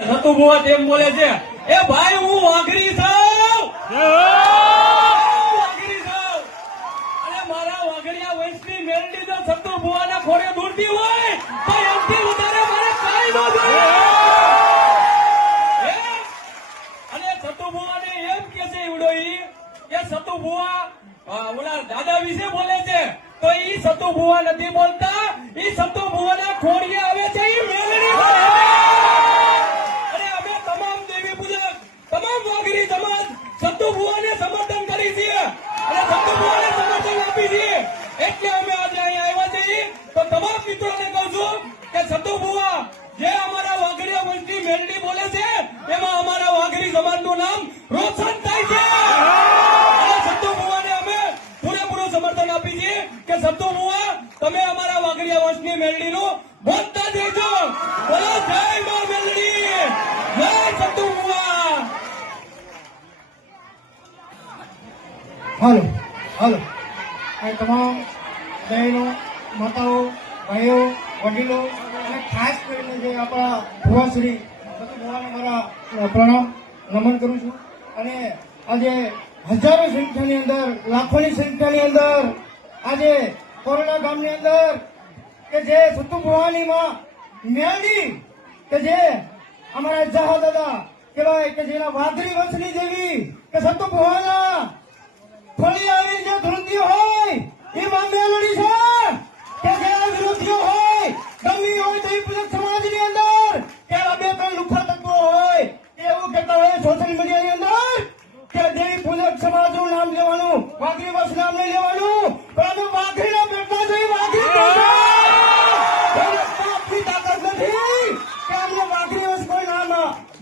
સતુ બુઆ તેમ બોલે છે, એ ભાઈ હું વાઘરી છું, વાઘરી છું, અને મારા વાઘરિયા વંશની મેલડી જો સતુ બુઆના ખોળે દોડતી હોય તો એમથી વધારે મારે કાંઈ ન જોઈએ. અને સતુ બુઆને એમ કે છે ઈવડોઈ કે સતુ બુઆ ઓલા દાદા વિશે બોલે છે, તો ઈ સતુ બુઆ નથી બોલતા, ઈ સતુ બુઆના ખોળે આવે છે ઈ મેલડી છે. સમાજ સતુ ભુવાને સમર્થન કરી છે અને સતુ ભુવાને સમર્થન આપી છે, એટલે અમે આજે અહીંયા આવ્યા છીએ. તો તમામ મિત્રોને કહું છું કે સતુ ભુવા જે અમારા વાઘરિયા વંશની મેલડી બોલે છે એમાં અમારા વાઘરી સમાજનું નામ રોશન થાય છે. અને સતુ ભુવાને અમે પૂરેપૂરું સમર્થન આપી છે કે સતુ ભુવા તમે અમારા વાઘરિયા વંશની મેલડીનું બોલતા દેજો. બોલો જય મા મેલડી, જય સતુ ભુવા. હાલો હાલો આ તમામ બહેનો, માતાઓ, ભાઈઓ, વડીલો અને ખાસ કરીને જે આપણા ભુવાશ્રી સતુ ભુવાને મારા પ્રણામ નમન કરું છું. અને આજે હજારો સંખ્યાની અંદર, લાખોની સંખ્યાની અંદર આજે કોરોના ગામની અંદર કે જે સતુ ભુવાની માં મેલડી કે જે અમારા જહા દાદા કહેવાય કે જેના વાઘરી વંશની દેવી કે સતુ ભુવાના ફળી આવી જે ધૂળતી હોય એ માં મેલડી છે કે જે વિરોધીઓ હોય ગમી હોય તો પૂજક સમાજની અંદર કે બે ત્રણ લુખા તત્વો હોય એવું કહેતા હોય સોશિયલ મીડિયાની અંદર કે દેવી પૂજક સમાજનું નામ લેવાનું, વાઘરી વંશ નામ નહીં લેવાનું, પણ અમે વાઘરીના બેટા જઈ વાઘરી આપની તાકાત નથી કે અમને વાઘરી વંશ કોઈ નામ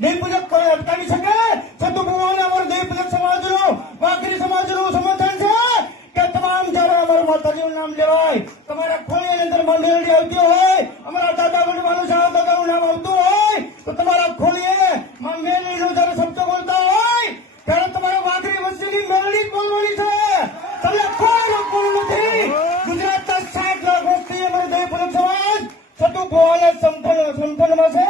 દેવી પૂજક કોઈ અટકાવી શકે. સતુ ભુવાને અમારું દેવી પૂજક સમાજનું, વાઘરી સમાજનું સમર્થન છે કે તમામ જયારે અમારું માતાજીનું નામ લેવાય, તમારા ખોળીની અંદર મેલડી આવતી હોય, અમારા દાદા વડવાનું શાહ દાદાનું નામ આવતું હોય તો તમારા ખોળીએ માં મેલડીનો જયારે શબ્દ બોલતા હોય ત્યારે તમારા વાઘરી વંશની મેલડી જ બોલવાની છે. તમને કોઈ રોકવાનું નથી. ગુજરાતના 60 લાખ વસ્તી અમારું દેવી પૂજક સમાજ સતુ ભુવાને સમર્થનમાં છે.